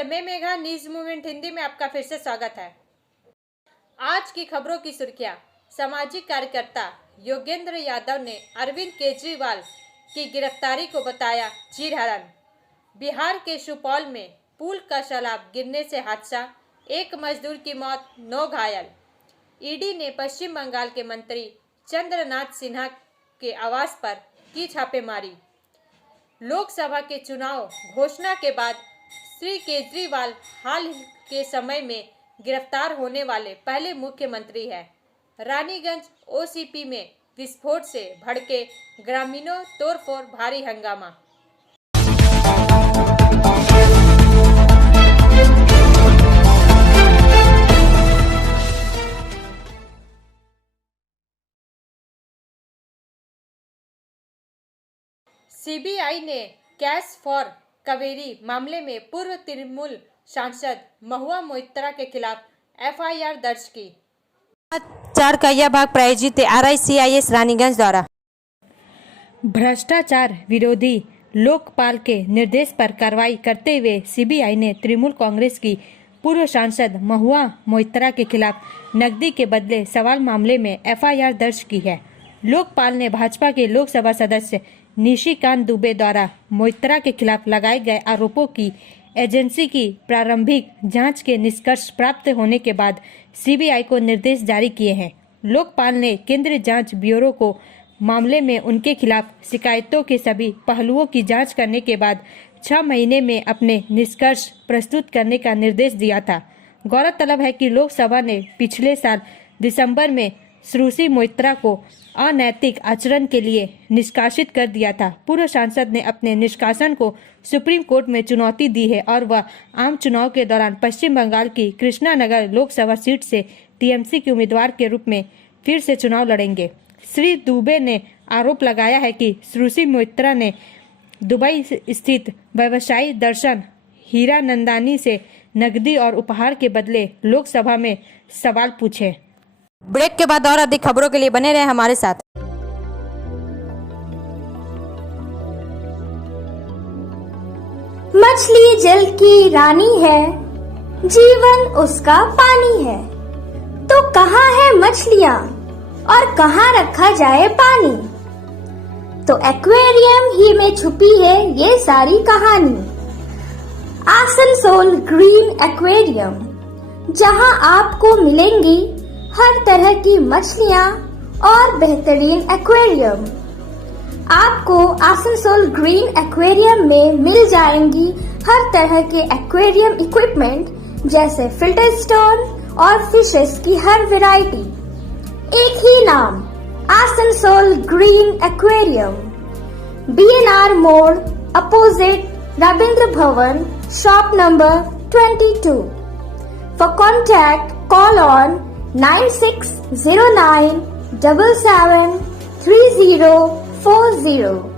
नमस्ते, मैं Megha. News movement Hindi में आपका फिर से स्वागत है। आज की खबरों की सुर्खियां। सामाजिक कार्यकर्ता योगेंद्र यादव ने अरविंद केजरीवाल की गिरफ्तारी को बताया चीरहरण। बिहार के सुपौल में पुल का सलाब गिरने से हादसा, एक मजदूर की मौत, 9 घायल। ईडी ने पश्चिम बंगाल के मंत्री चंद्रनाथ सिन्हा के आवास पर की छापेमारी। लोकसभा के चुनाव घोषणा के बाद श्री केजरीवाल हाल के समय में गिरफ्तार होने वाले पहले मुख्यमंत्री हैं। रानीगंज ओसीपी में विस्फोट से भड़के ग्रामीणों, तोड़फोड़, भारी हंगामा। सीबीआई ने कैश फॉर कावेरी मामले में पूर्व तृणमूल सांसद महुआ मोइत्रा के खिलाफ एफआईआर दर्ज की। चार का यह भाग प्रायोजित है RICIS रानीगंज द्वारा। भ्रष्टाचार विरोधी लोकपाल के निर्देश पर कार्रवाई करते हुए सीबीआई ने तृणमूल कांग्रेस की पूर्व सांसद महुआ मोइत्रा के खिलाफ नकदी के बदले सवाल मामले में एफआईआर दर्ज की है। लोकपाल ने भाजपा के लोकसभा सदस्य निशिकांत दुबे द्वारा मोइत्रा के खिलाफ लगाए गए आरोपों की एजेंसी की प्रारंभिक जांच के निष्कर्ष प्राप्त होने के बाद सीबीआई को निर्देश जारी किए हैं। लोकपाल ने केंद्रीय जांच ब्यूरो को मामले में उनके खिलाफ शिकायतों के सभी पहलुओं की जांच करने के बाद 6 महीने में अपने निष्कर्ष प्रस्तुत करने का निर्देश दिया था। गौरतलब है कि लोकसभा ने पिछले साल दिसंबर में श्रुति मोइत्रा को अनैतिक आचरण के लिए निष्कासित कर दिया था। पूर्व सांसद ने अपने निष्कासन को सुप्रीम कोर्ट में चुनौती दी है और वह आम चुनाव के दौरान पश्चिम बंगाल की कृष्णानगर लोकसभा सीट से टीएमसी के उम्मीदवार के रूप में फिर से चुनाव लड़ेंगे। श्री दुबे ने आरोप लगाया है कि श्रुति मोइत्रा ने दुबई स्थित व्यवसायी दर्शन हीरानंदानी से नकदी और उपहार के बदले लोकसभा में सवाल पूछे। ब्रेक के बाद और अधिक खबरों के लिए बने रहे हमारे साथ। मछली जल की रानी है, जीवन उसका पानी है। तो कहाँ है मछलियाँ और कहाँ रखा जाए पानी? तो एक्वेरियम ही में छुपी है ये सारी कहानी। आसनसोल ग्रीन एक्वेरियम, जहाँ आपको मिलेंगी हर तरह की मछलियाँ और बेहतरीन एक्वेरियम। आपको आसनसोल ग्रीन एक्वेरियम में मिल जाएंगी हर तरह के एक्वेरियम इक्विपमेंट जैसे फिल्टर स्टोन और फिशेस की हर वैरायटी। एक ही नाम, आसनसोल ग्रीन एक्वेरियम। BNR मोड़ opposite Ravindra Bhavan, shop number 22। For contact call on 9609 77 3040।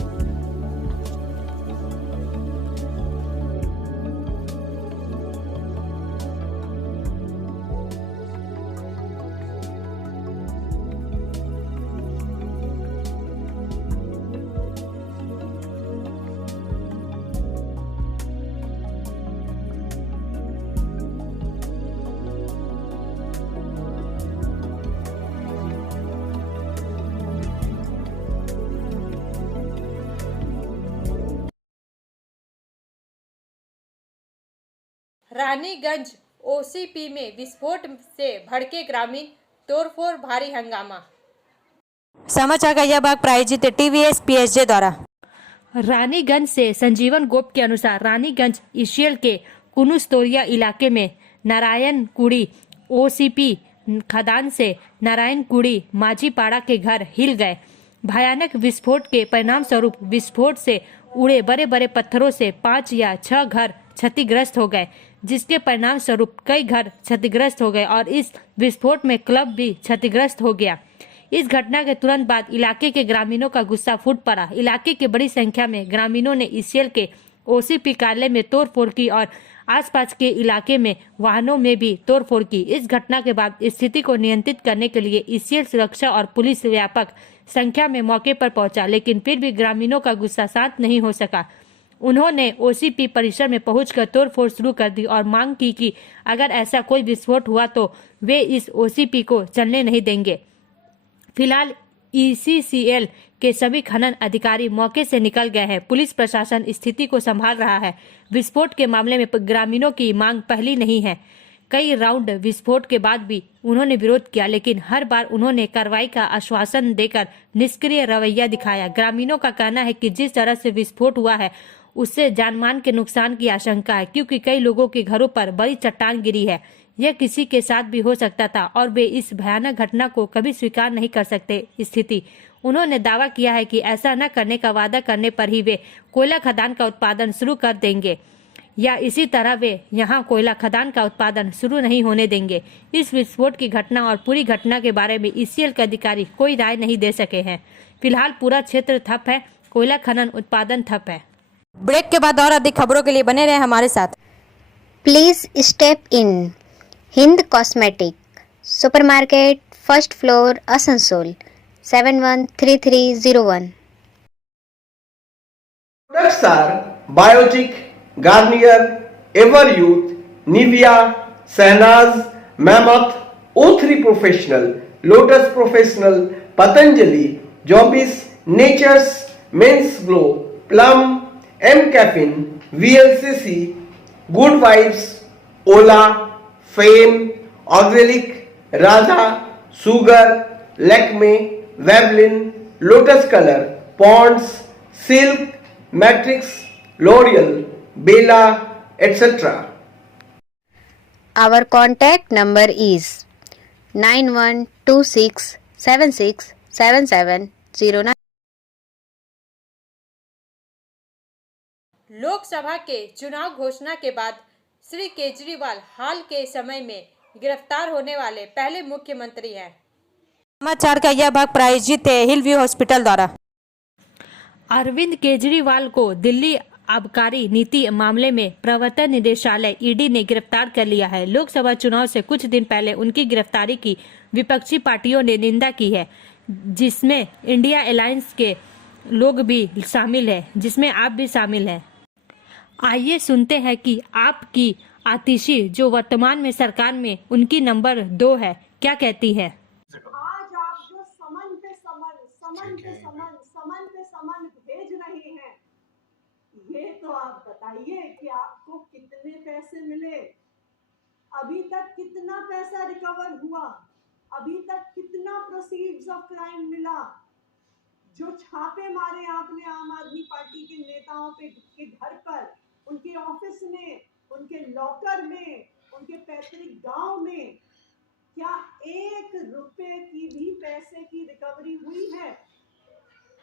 Raniganj OCP में विस्फोट से भड़के ग्रामीण, तोड़फोड़, भारी हंगामा। समाचार का यह भाग प्रायोजित है TVS PSJ द्वारा। रानीगंज से संजीवन गोप के अनुसार रानीगंज ईसीएल के कुनुस्तोरिया इलाके में नारायण कुड़ी ओसीपी खदान से नारायण कुड़ी माझीपाड़ा के घर हिल गए। भयानक विस्फोट के परिणाम स्वरूप विस्फोट से उड़े बड़े बड़े पत्थरों से 5 या 6 घर क्षतिग्रस्त हो गए, जिसके परिणाम स्वरूप कई घर क्षतिग्रस्त हो गए और इस विस्फोट में क्लब भी क्षतिग्रस्त हो गया। इस घटना के तुरंत बाद इलाके के ग्रामीणों का गुस्सा फूट पड़ा। इलाके की बड़ी संख्या में ग्रामीणों ने ईसीएल के ओसीपी कार्यालय में तोड़फोड़ की और आसपास के इलाके में वाहनों में भी तोड़फोड़ की। इस घटना के बाद स्थिति को नियंत्रित करने के लिए ईसीएल सुरक्षा और पुलिस व्यापक संख्या में मौके पर पहुंचा, लेकिन फिर भी ग्रामीणों का गुस्सा शांत नहीं हो सका। उन्होंने ओसीपी परिसर में पहुंचकर तोड़फोड़ शुरू कर दी और मांग की कि अगर ऐसा कोई विस्फोट हुआ तो वे इस ओसीपी को चलने नहीं देंगे। फिलहाल ईसीसीएल के सभी खनन अधिकारी मौके से निकल गए हैं। पुलिस प्रशासन स्थिति को संभाल रहा है। विस्फोट के मामले में ग्रामीणों की मांग पहली नहीं है। कई राउंड विस्फोट के बाद भी उन्होंने विरोध किया, लेकिन हर बार उन्होंने कार्रवाई का आश्वासन देकर निष्क्रिय रवैया दिखाया। ग्रामीणों का कहना है कि जिस तरह से विस्फोट हुआ है उससे जानमाल के नुकसान की आशंका है, क्योंकि कई लोगों के घरों पर बड़ी चट्टान गिरी है। यह किसी के साथ भी हो सकता था और वे इस भयानक घटना को कभी स्वीकार नहीं कर सकते। स्थिति उन्होंने दावा किया है कि ऐसा न करने का वादा करने पर ही वे कोयला खदान का उत्पादन शुरू कर देंगे, या इसी तरह वे यहां कोयला खदान का उत्पादन शुरू नहीं होने देंगे। इस विस्फोट की घटना और पूरी घटना के बारे में ईसीएल के अधिकारी कोई राय नहीं दे सके हैं। फिलहाल पूरा क्षेत्र ठप है, कोयला खनन उत्पादन ठप है। ब्रेक के बाद और अधिक खबरों के लिए बने रहे हमारे साथ। Please step in Hind cosmetic supermarket, first floor, Asansol 713301। Products are Biotic, Garnier, Everyouth, Nivea, Sahnaz, Mammoth, O3 Professional, Lotus Professional, Patanjali, Jobis, Nature's, Men's Glow, Plum, M Caffeine, VLCC, Good Vibes, Ola, Fame, Auxilic, Radha, Sugar, Lakme, Veblen, Lotus Color, Ponds, Silk, Matrix, L'Oreal, Bella, etc. Our contact number is 9126767709। Lok Sabha के चुनाव घोषणा के बाद श्री केजरीवाल हाल के समय में गिरफ्तार होने वाले पहले मुख्यमंत्री हैं। समाचार का यह भाग प्रायोजित है हिल व्यू हॉस्पिटल द्वारा। अरविंद केजरीवाल को दिल्ली आबकारी नीति मामले में प्रवर्तन निदेशालय ईडी ने गिरफ्तार कर लिया है। लोकसभा चुनाव से कुछ दिन पहले उनकी गिरफ्तारी की विपक्षी पार्टियों ने निंदा की है, जिसमें इंडिया अलायंस के लोग भी शामिल हैं, जिसमें आप भी शामिल हैं। आइए सुनते हैं कि आपकी आतिशी, जो वर्तमान में सरकार में उनकी नंबर 2 है, क्या कहती है। आज आप जो समन पे समन भेज रहे हैं, ये तो आप बताइए कि आपको कितने पैसे मिले, अभी तक कितना पैसा रिकवर हुआ, अभी तक कितना प्रोसीड्स ऑफ क्राइम मिला। जो छापे मारे आपने आम आदमी पार्टी के नेताओं के घर पर, उनके ऑफिस में, उनके लॉकर में, उनके पैतृक गांव में, क्या 1 रुपए की भी पैसे की रिकवरी हुई है?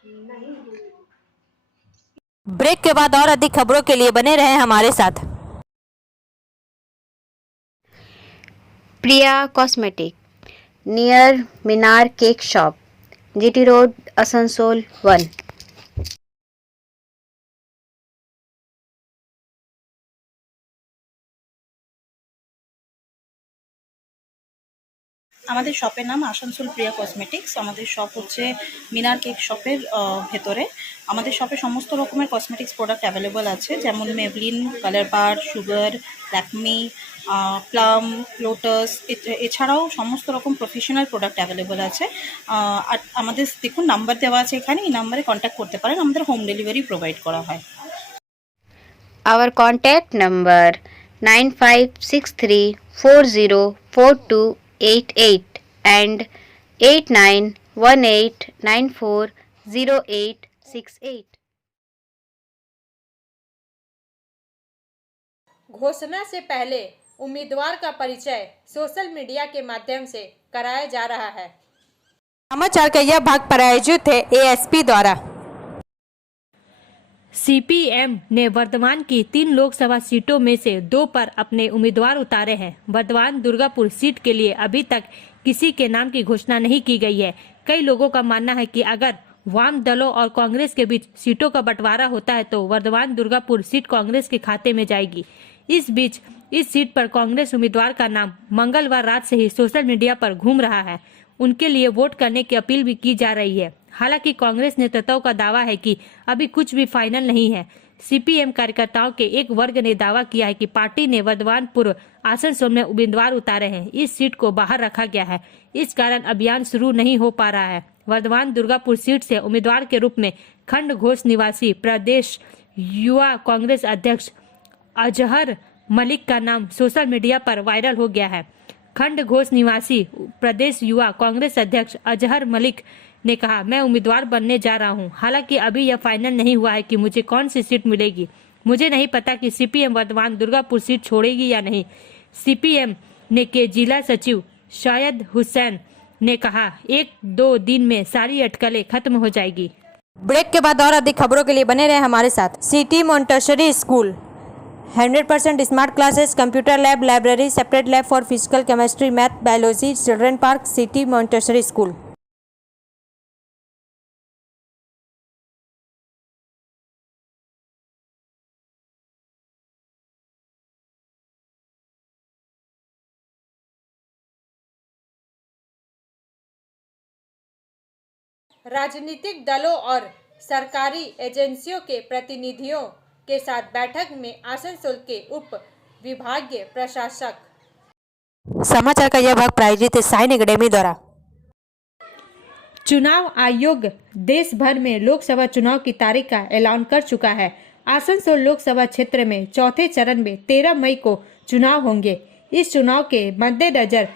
नहीं हुई। ब्रेक के बाद और अधिक खबरों के लिए बने रहे हमारे साथ। Priya cosmetic near Minar cake shop, GT road, Asansol 1। আমাদের শপের নাম আসানসোল প্রিয়া কসমেটিক্স। আমাদের শপ হচ্ছে মিনার কেক শপের ভেতরে। আমাদের শপে সমস্ত রকমের কসমেটিক্স প্রোডাক্ট অ্যাভেলেবল আছে, যেমন মেবলিন, কালার বার, সুগার, ল্যাকমি, প্লাম, লোটাস, এছাড়াও সমস্ত রকম প্রফেশনাল প্রোডাক্ট অ্যাভেলেবল আছে। আর আমাদের দেখুন নাম্বার দেওয়া আছে এখানে, এই নাম্বারে কন্ট্যাক্ট করতে পারেন। আমাদের হোম ডেলিভারি প্রোভাইড করা হয়। Our contact number 9563404288 and 8918940868। घोषणा से पहले उम्मीदवार का परिचय सोशल मीडिया के माध्यम से कराया जा रहा है। समाचार का यह भाग प्रायोजित है एएसपी द्वारा। सीपीएम ने वर्धमान की 3 लोकसभा सीटों में से 2 पर अपने उम्मीदवार उतारे हैं। वर्धमान दुर्गापुर सीट के लिए अभी तक किसी के नाम की घोषणा नहीं की गई है। कई लोगों का मानना है कि अगर वाम दलों और कांग्रेस के बीच सीटों का बंटवारा होता है तो वर्धमान दुर्गापुर सीट कांग्रेस के खाते में जाएगी। इस बीच इस सीट पर कांग्रेस उम्मीदवार का नाम मंगलवार रात से ही सोशल मीडिया पर घूम रहा है। उनके लिए वोट करने की अपील भी की जा रही है। हालांकि कांग्रेस नेताओं का दावा है कि अभी कुछ भी फाइनल नहीं है। सीपीएम कार्यकर्ताओं के एक वर्ग ने दावा किया है कि पार्टी ने वर्धमान पूर्व आसनसोल में उम्मीदवार उतारे हैं। इस सीट को बाहर रखा गया है, इस कारण अभियान शुरू नहीं हो पा रहा है। वर्धमान दुर्गापुर सीट से उम्मीदवार के रूप में खंड घोष निवासी प्रदेश युवा कांग्रेस अध्यक्ष अजहर मलिक का नाम सोशल मीडिया पर वायरल हो गया है। खंड घोष निवासी प्रदेश युवा कांग्रेस अध्यक्ष अजहर मलिक ने कहा, मैं उम्मीदवार बनने जा रहा हूं। हालांकि अभी यह फाइनल नहीं हुआ है कि मुझे कौन सी सीट मिलेगी। मुझे नहीं पता कि सीपीएम वर्धमान दुर्गापुर सीट छोड़ेगी या नहीं। सीपीएम ने के जिला सचिव शायद हुसैन ने कहा, 1-2 दिन में सारी अटकलें खत्म हो जाएगी। ब्रेक के बाद और अधिक खबरों के लिए बने रहे हमारे साथ। City Montessori school 100% smart classes, computer lab, library, separate lab for physical, chemistry, math, biology, children park, city Montessori school. राजनीतिक दलों और सरकारी एजेंसियों के प्रतिनिधियों के साथ बैठक में आसनसोल के उप विभागीय प्रशासक। समाचार का यह भाग प्रायोजित है साइन एकेडमी द्वारा। चुनाव आयोग देश भर में लोकसभा चुनाव की तारीख का ऐलान कर चुका है। आसनसोल लोकसभा क्षेत्र में चौथे चरण में 13 मई को चुनाव होंगे। इस चुनाव के मद्देनजर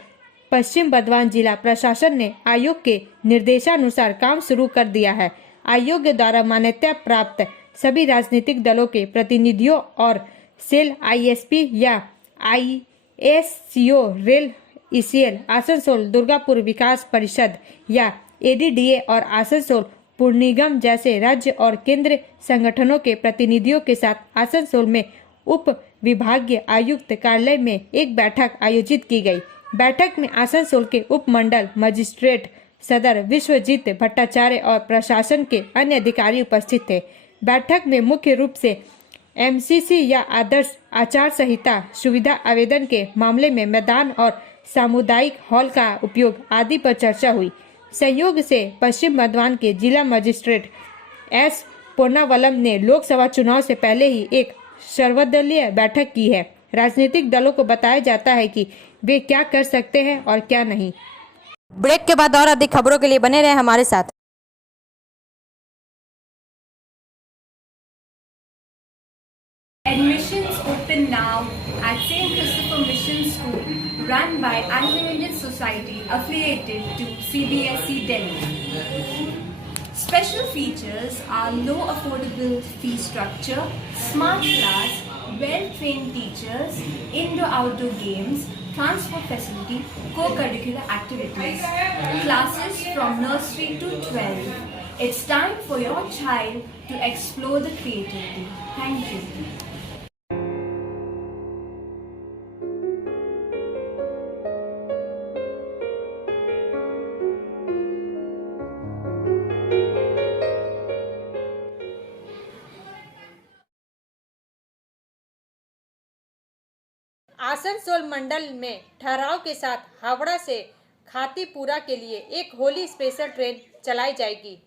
पश्चिम बर्धमान जिला प्रशासन ने आयोग के निर्देशानुसार काम शुरू कर दिया है। आयोग द्वारा मान्यता प्राप्त सभी राजनीतिक दलों के प्रतिनिधियों और सेल आईएसपी या आईएससीओ, रेल ईसीएल, आसनसोल दुर्गापुर विकास परिषद या एडीडीए और आसनसोल पुर निगम जैसे राज्य और केंद्र संगठनों के प्रतिनिधियों के साथ आसनसोल में उप विभागीय आयुक्त कार्यालय में एक बैठक आयोजित की गई। बैठक में आसनसोल के उप मंडल मजिस्ट्रेट सदर विश्वजीत भट्टाचार्य और प्रशासन के अन्य अधिकारी उपस्थित थे। बैठक में मुख्य रूप से एमसीसी या आदर्श आचार संहिता सुविधा आवेदन के मामले में मैदान और सामुदायिक हॉल का उपयोग आदि पर चर्चा हुई। संयोग से पश्चिम बर्धमान के जिला मजिस्ट्रेट एस पोनावलम ने लोकसभा चुनाव से पहले ही एक सर्वदलीय बैठक की है। राजनीतिक दलों को बताया जाता है कि वे क्या कर सकते हैं और क्या नहीं। ब्रेक के बाद और अधिक खबरों के लिए बने रहे हमारे साथ। Admissions open now at St. Christopher Mission School, run by Anglo-Indian Society affiliated to CBSE Delhi. Special features are low affordable fee structure, smart class, well-trained teachers, indoor-outdoor games, transport facility, co-curricular activities, classes from nursery to 12. It's time for your child to explore the creativity. Thank you. Asansol मंडल में ठहराव के साथ हावड़ा से खातीपुरा के लिए एक Holi special train चलाई जाएगी।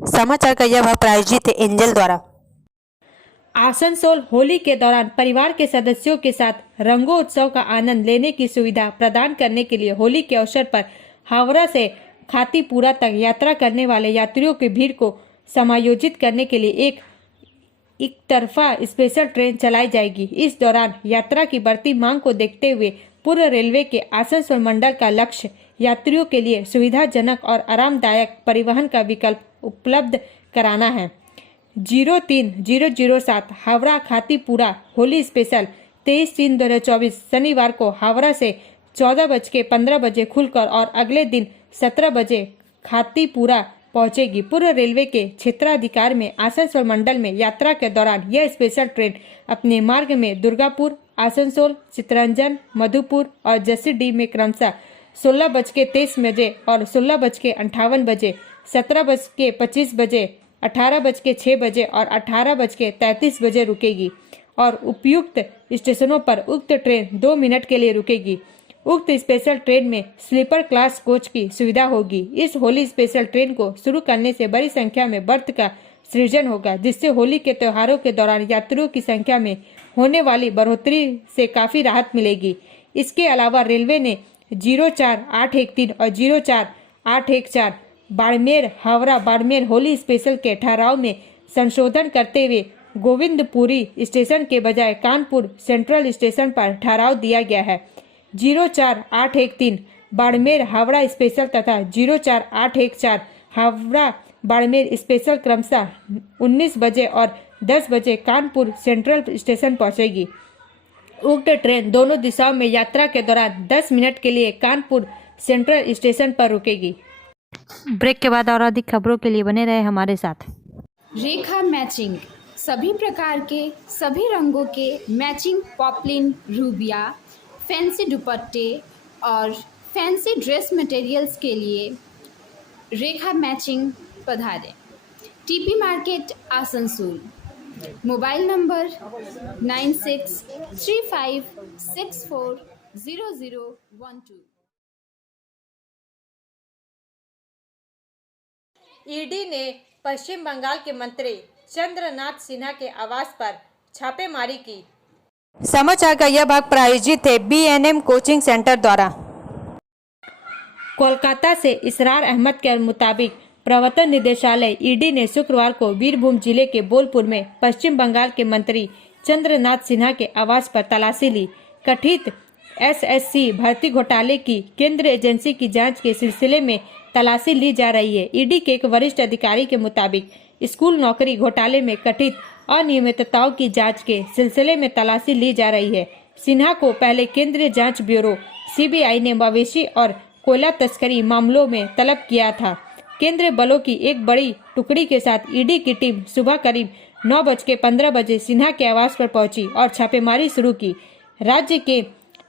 समाचार का यह भाग प्रायोजित है एंजल द्वारा। आसनसोल होली के दौरान परिवार के सदस्यों के साथ रंगोत्सव का आनंद लेने की सुविधा प्रदान करने के लिए होली के अवसर पर हावड़ा से खातीपुरा तक यात्रा करने वाले यात्रियों की भीड़ को समायोजित करने के लिए एक तरफा स्पेशल ट्रेन चलाई जाएगी। इस दौरान यात्रा की बढ़ती मांग को देखते हुए पूर्व रेलवे के आसनसोल मंडल का लक्ष्य यात्रियों के लिए सुविधाजनक और आरामदायक परिवहन का विकल्प उपलब्ध कराना है। 03007 हावड़ा खातीपुरा होली स्पेशल 23/3/2024 शनिवार को हावड़ा से 14:15 बजे खुलकर और अगले दिन 17 बजे खातीपुरा पहुंचेगी। पूर्व रेलवे के क्षेत्राधिकार में आसनसोल मंडल में यात्रा के दौरान यह स्पेशल ट्रेन अपने मार्ग में दुर्गापुर, आसनसोल, चित्तरंजन, मधुपुर और जसीडीह में क्रमशः 16:23 बजे और 16:58 बजे, 17:25 बजे, 18:06 बजे और 18:33 बजे रुकेगी और उपयुक्त स्टेशनों पर उक्त ट्रेन 2 मिनट के लिए रुकेगी। उक्त स्पेशल ट्रेन में स्लीपर क्लास कोच की सुविधा होगी। इस होली स्पेशल ट्रेन को शुरू करने से बड़ी संख्या में बर्थ का सृजन होगा, जिससे होली के त्योहारों के दौरान यात्रियों की संख्या में होने वाली बढ़ोतरी से काफ़ी राहत मिलेगी। इसके अलावा रेलवे ने 04813 और 04814 बाड़मेर हावड़ा बाड़मेर होली स्पेशल के ठहराव में संशोधन करते हुए गोविंदपुरी स्टेशन के बजाय कानपुर सेंट्रल स्टेशन पर ठहराव दिया गया है। 04813 बाड़मेर हावड़ा स्पेशल तथा 04814 हावड़ा बाड़मेर स्पेशल क्रमशः 19 बजे और 10 बजे कानपुर सेंट्रल स्टेशन पहुंचेगी। उक्त ट्रेन दोनों दिशाओं में यात्रा के दौरान 10 मिनट के लिए कानपुर सेंट्रल स्टेशन पर रुकेगी। ब्रेक के बाद और अधिक खबरों के लिए बने रहे हमारे साथ। रेखा मैचिंग, सभी प्रकार के सभी रंगों के मैचिंग पॉपलिन, रूबिया, फैंसी दुपट्टे और फैंसी ड्रेस मटेरियल्स के लिए रेखा मैचिंग पधारें। TP market Asansol. Mobile number 9635640012। ED ने पश्चिम बंगाल के मंत्री चंद्रनाथ सिन्हा के आवास पर छापेमारी की। समाचार का यह भाग प्रायोजित है BNM कोचिंग सेंटर द्वारा। कोलकाता से इसरार अहमद के मुताबिक प्रवर्तन निदेशालय ईडी ने शुक्रवार को बीरभूम जिले के बोलपुर में पश्चिम बंगाल के मंत्री चंद्रनाथ सिन्हा के आवास पर तलाशी ली। कथित SSC भर्ती घोटाले की केंद्रीय एजेंसी की जांच के सिलसिले में तलाशी ली जा रही है। ईडी के एक वरिष्ठ अधिकारी के मुताबिक स्कूल नौकरी घोटाले में कथित अनियमितताओं की जांच के सिलसिले में तलाशी ली जा रही है। सिन्हा को पहले केंद्रीय जांच ब्यूरो CBI ने मवेशी और कोयला तस्करी मामलों में तलब किया था। केंद्रीय बलों की एक बड़ी टुकड़ी के साथ ईडी की टीम सुबह करीब 9:15 सिन्हा के आवास पर पहुंची और छापेमारी शुरू की। राज्य के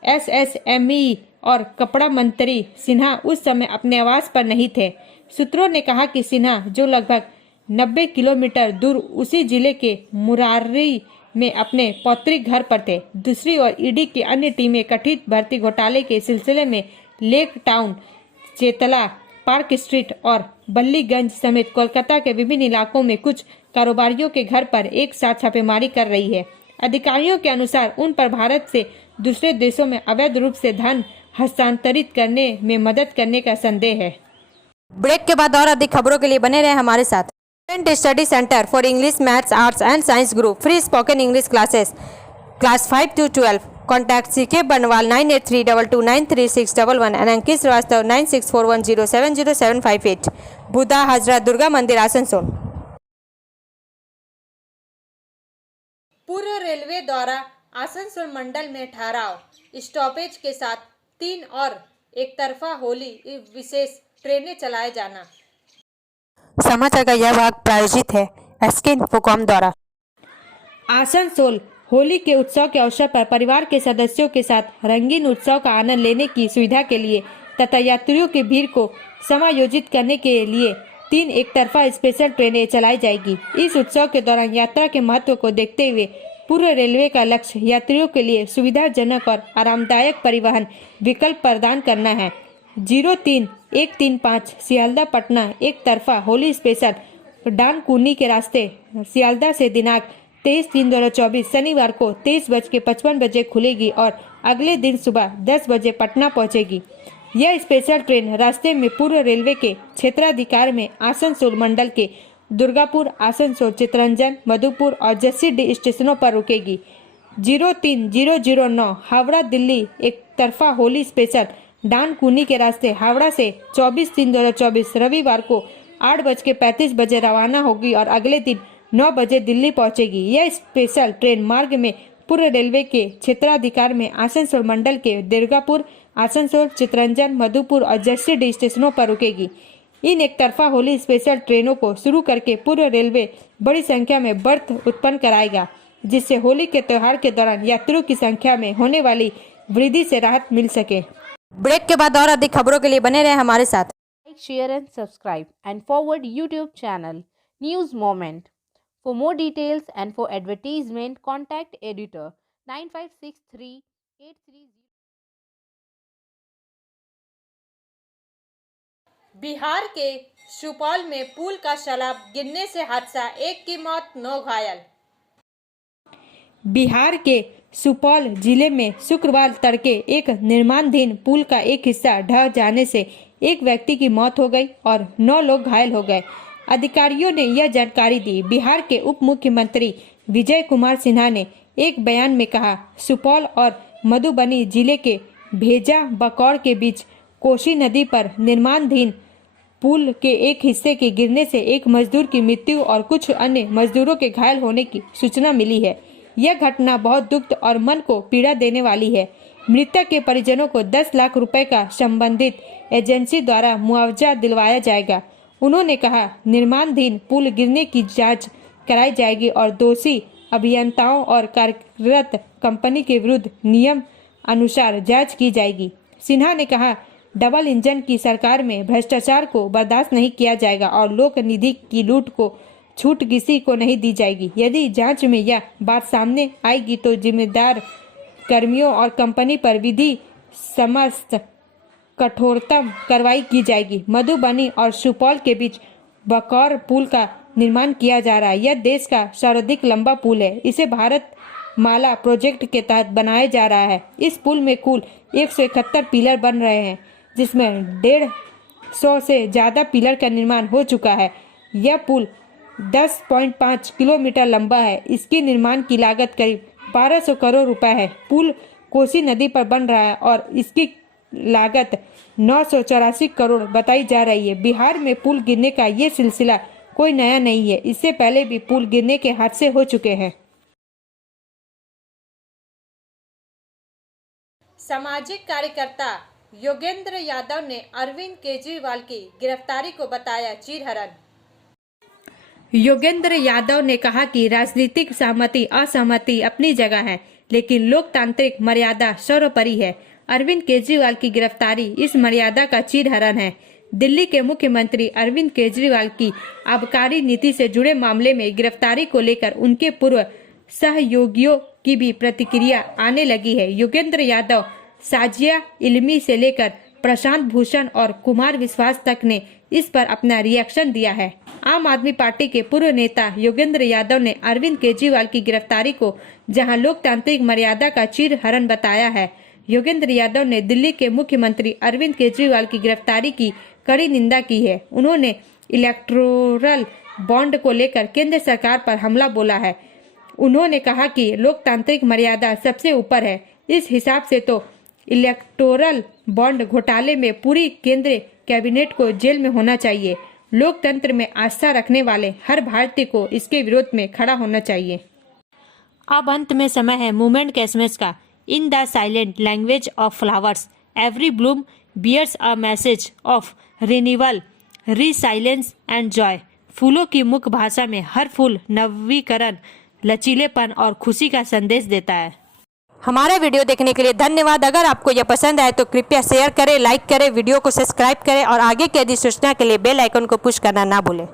SSME और कपड़ा मंत्री सिन्हा उस समय अपने आवास पर नहीं थे। सूत्रों ने कहा कि सिन्हा, जो लगभग 90 किलोमीटर दूर उसी जिले के मुरारी में अपने पौतृक घर पर थे। दूसरी ओर ईडी की अन्य टीमें कथित भर्ती घोटाले के सिलसिले में lake town, Chetla, park street और बल्लीगंज समेत कोलकाता के विभिन्न इलाकों में कुछ कारोबारियों के घर पर एक साथ छापेमारी कर रही है। अधिकारियों के अनुसार उन पर भारत से दूसरे देशों में अवैध रूप से धन हस्तांतरित करने में मदद करने का संदेह है। ब्रेक के बाद और अधिक खबरों के लिए बने रहे हमारे साथ। Study centre for English, maths, arts and science group free spoken English classes class 5 to 12। Contact CK बनवाल 9832293611 एंड अंकित श्रीवास्तव 9641070758। बुधा हाजरा दुर्गा मंदिर आसनसोल। पूर्व रेलवे द्वारा आसनसोल मंडल में ठहराव स्टॉपेज के साथ 3 और एक तरफा होली विशेष ट्रेनें चलाए जाना। समाचार का यह भाग प्रायोजित है SK इन्फोकॉम द्वारा। आसनसोल होली के उत्सव के अवसर पर परिवार के सदस्यों के साथ रंगीन उत्सव का आनंद लेने की सुविधा के लिए तथा यात्रियों की भीड़ को समायोजित करने के लिए 3 एक तरफा स्पेशल ट्रेनें चलाई जाएगी। इस उत्सव के दौरान यात्रा के महत्व को देखते हुए पूर्व रेलवे का लक्ष्य यात्रियों के लिए सुविधाजनक और आरामदायक परिवहन विकल्प प्रदान करना है। 03135 सियालदह पटना एक तरफा होली स्पेशल डानकुनी के रास्ते सियालदह से दिनांक 23/3/2024 शनिवार को 23:55 खुलेगी और अगले दिन सुबह 10 बजे पटना पहुंचेगी। यह स्पेशल ट्रेन रास्ते में पूर्व रेलवे के क्षेत्राधिकार में आसनसोल मंडल के दुर्गापुर, आसनसोल, चितरंजन, मधुपुर और जसीडीह स्टेशनों पर रुकेगी। 03009 हावड़ा दिल्ली एक तरफा होली स्पेशल डानकुनी के रास्ते हावड़ा से 24/3/2024 रविवार को 8:35 रवाना होगी और अगले दिन 9 बजे दिल्ली पहुंचेगी। यह स्पेशल ट्रेन मार्ग में पूर्व रेलवे के क्षेत्राधिकार में आसनसोल मंडल के दुर्गापुर, आसनसोल, चितरंजन, मधुपुर और जसीडीह स्टेशनों पर रुकेगी। इन एक तरफा होली स्पेशल ट्रेनों को शुरू करके पूर्व रेलवे बड़ी संख्या में बर्थ उत्पन्न कराएगा, जिससे होली के त्योहार के दौरान यात्रियों की संख्या में होने वाली वृद्धि से राहत मिल सके। ब्रेक के बाद और अधिक खबरों के लिए बने रहे हमारे साथ। Like, share and subscribe and forward YouTube channel News Moment. For more details and for advertisement, contact editor 956383. Bihar के सुपौल में पुल का स्लैब गिरने से हादसा, 1 की मौत 9 घायल। बिहार के सुपौल जिले में शुक्रवार तड़के एक निर्माणाधीन पुल का एक हिस्सा ढह जाने से एक व्यक्ति की मौत हो गई और 9 लोग घायल हो गए। अधिकारियों ने यह जानकारी दी। बिहार के उप मुख्यमंत्री विजय कुमार सिन्हा ने एक बयान में कहा, सुपौल और मधुबनी जिले के भेजा बकौर के बीच कोसी नदी पर निर्माणाधीन पुल के एक हिस्से के गिरने से एक मजदूर की मृत्यु और कुछ अन्य मजदूरों के घायल होने की सूचना मिली है। यह घटना बहुत दुख और मन को पीड़ा देने वाली है। मृतक के परिजनों को 10 लाख रुपए का संबंधित एजेंसी द्वारा मुआवजा दिलवाया जाएगा। उन्होंने कहा, निर्माणाधीन पुल गिरने की जांच कराई जाएगी और दोषी अभियंताओं और कार्यरत कंपनी के विरुद्ध नियम अनुसार जांच की जाएगी। सिन्हा ने कहा, डबल इंजन की सरकार में भ्रष्टाचार को बर्दाश्त नहीं किया जाएगा और लोक निधि की लूट को छूट किसी को नहीं दी जाएगी। यदि जांच में यह बात सामने आएगी तो जिम्मेदार कर्मियों और कंपनी पर विधि समस्त कठोरतम कार्रवाई की जाएगी। मधुबनी और सुपौल के बीच बकौर पुल का निर्माण किया जा रहा है। यह देश का सर्वाधिक लंबा पुल है। इसे भारत माला प्रोजेक्ट के तहत बनाया जा रहा है। इस पुल में कुल 171 पिलर बन रहे हैं, जिसमें 150 से ज़्यादा पिलर का निर्माण हो चुका है। यह पुल 10.5 किलोमीटर लंबा है। इसके निर्माण की लागत करीब 1200 करोड़ रुपए है। पुल कोसी नदी पर बन रहा है और इसकी लागत 984 करोड़ बताई जा रही है। बिहार में पुल गिरने का ये सिलसिला कोई नया नहीं है। इससे पहले भी पुल गिरने के हादसे हो चुके हैं। सामाजिक कार्यकर्ता योगेंद्र यादव ने अरविंद केजरीवाल की गिरफ्तारी को बताया चीरहरण। योगेंद्र यादव ने कहा कि राजनीतिक सहमति असहमति अपनी जगह है, लेकिन लोकतांत्रिक मर्यादा सर्वोपरि है। अरविंद केजरीवाल की गिरफ्तारी इस मर्यादा का चीरहरण है। दिल्ली के मुख्यमंत्री अरविंद केजरीवाल की आबकारी नीति से जुड़े मामले में गिरफ्तारी को लेकर उनके पूर्व सहयोगियों की भी प्रतिक्रिया आने लगी है। योगेंद्र यादव, साजिया इल्मी से लेकर प्रशांत भूषण और कुमार विश्वास तक ने इस पर अपना रिएक्शन दिया है। आम आदमी पार्टी के पूर्व नेता योगेंद्र यादव ने अरविंद केजरीवाल की गिरफ्तारी को जहां लोकतांत्रिक मर्यादा का चीरहरण बताया है। योगेंद्र यादव ने दिल्ली के मुख्यमंत्री अरविंद केजरीवाल की गिरफ्तारी की कड़ी निंदा की है। उन्होंने इलेक्टोरल बॉन्ड को लेकर केंद्र सरकार पर हमला बोला है। उन्होंने कहा कि लोकतांत्रिक मर्यादा सबसे ऊपर है। इस हिसाब से तो इलेक्टोरल बॉन्ड घोटाले में पूरी केंद्रीय कैबिनेट को जेल में होना चाहिए। लोकतंत्र में आस्था रखने वाले हर भारतीय को इसके विरोध में खड़ा होना चाहिए। अब अंत में समय है मूवमेंट के एसएमएस का। In the silent language of flowers every bloom bears a message of renewal, resilience and joy. फूलों की मुख भाषा में हर फूल नवीकरण, लचीलेपन और खुशी का संदेश देता है। हमारा वीडियो देखने के लिए धन्यवाद। अगर आपको यह पसंद आए तो कृपया शेयर करें, लाइक करें, वीडियो को सब्सक्राइब करें और आगे की अधिसूचना के लिए बेल आइकन को पुश करना ना भूलें।